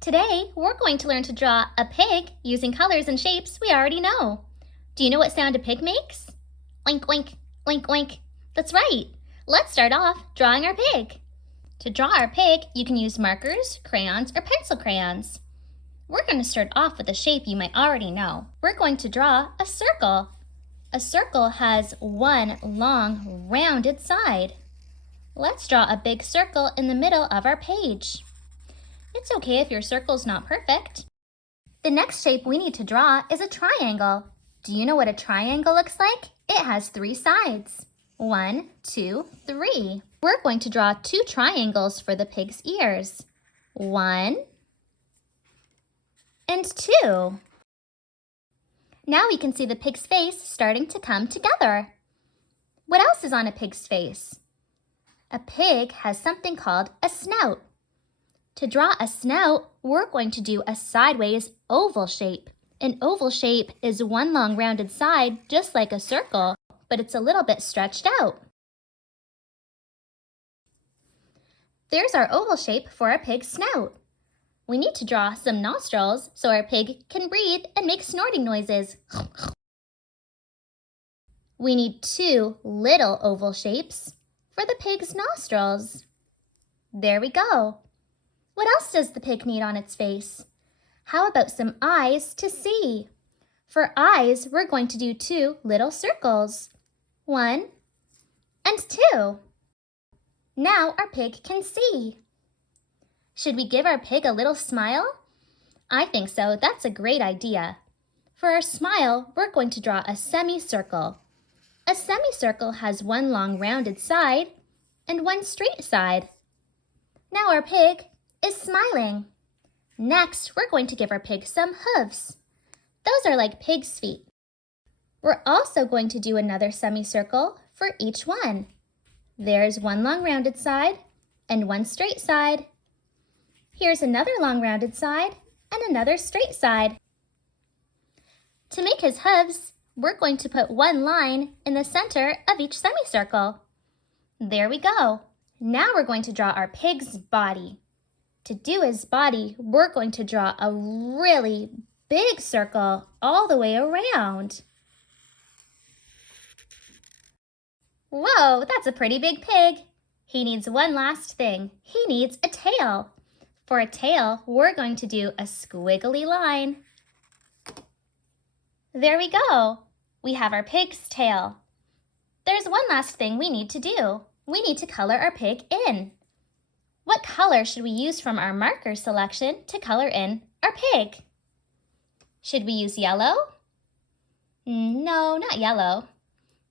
Today, we're going to learn to draw a pig using colors and shapes we already know. Do you know what sound a pig makes? Oink, oink, oink, oink. That's right. Let's start off drawing our pig. To draw our pig, you can use markers, crayons, or pencil crayons. We're going to start off with a shape you might already know. We're going to draw a circle. A circle has one long, rounded side. Let's draw a big circle in the middle of our page. It's okay if your circle's not perfect. The next shape we need to draw is a triangle. Do you know what a triangle looks like? It has 3 sides. 1, 2, 3. We're going to draw 2 triangles for the pig's ears. 1 and 2. Now we can see the pig's face starting to come together. What else is on a pig's face? A pig has something called a snout. To draw a snout, we're going to do a sideways oval shape. An oval shape is one long rounded side, just like a circle, but it's a little bit stretched out. There's our oval shape for our pig's snout. We need to draw some nostrils so our pig can breathe and make snorting noises. We need 2 little oval shapes for the pig's nostrils. There we go. What else does the pig need on its face? How about some eyes to see? For eyes, we're going to do 2 little circles. 1 and 2. Now our pig can see. Should we give our pig a little smile? I think so. That's a great idea. For our smile, we're going to draw a semicircle. A semicircle has one long rounded side and one straight side. Now our pig is smiling. Next, we're going to give our pig some hooves. Those are like pig's feet. We're also going to do another semicircle for each one. There's one long rounded side and one straight side. Here's another long rounded side and another straight side. To make his hooves, we're going to put one line in the center of each semicircle. There we go. Now we're going to draw our pig's body. To do his body, we're going to draw a really big circle all the way around. Whoa, that's a pretty big pig. He needs one last thing. He needs a tail. For a tail, we're going to do a squiggly line. There we go. We have our pig's tail. There's one last thing we need to do. We need to color our pig in. What color should we use from our marker selection to color in our pig? Should we use yellow? No, not yellow.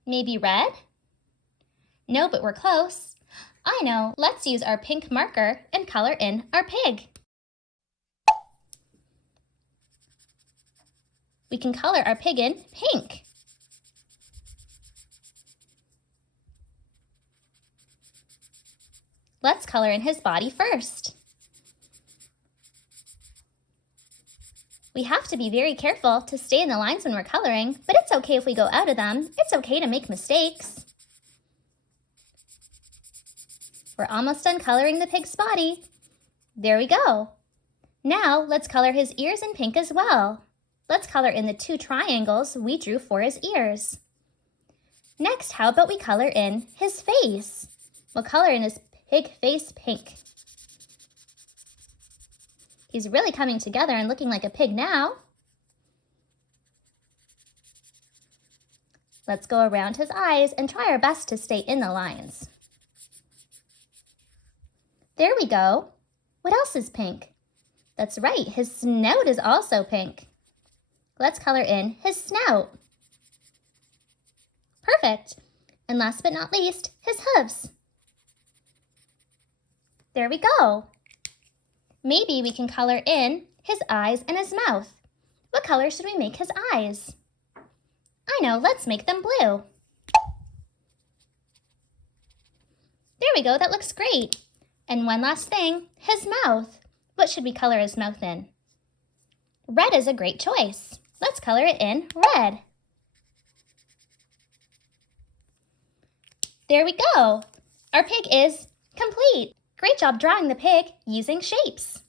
Maybe red? No, but we're close. I know, let's use our pink marker and color in our pig. We can color our pig in pink. Let's color in his body first. We have to be very careful to stay in the lines when we're coloring, but it's okay if we go out of them. It's okay to make mistakes. We're almost done coloring the pig's body. There we go. Now let's color his ears in pink as well. Let's color in the 2 triangles we drew for his ears. Next, how about we color in his face? We'll color in his pig face pink. He's really coming together and looking like a pig now. Let's go around his eyes and try our best to stay in the lines. There we go. What else is pink? That's right, his snout is also pink. Let's color in his snout. Perfect. And last but not least, his hooves. There we go. Maybe we can color in his eyes and his mouth. What color should we make his eyes? I know, let's make them blue. There we go, that looks great. And one last thing, his mouth. What should we color his mouth in? Red is a great choice. Let's color it in red. There we go. Our pig is complete. Great job drawing the pig using shapes.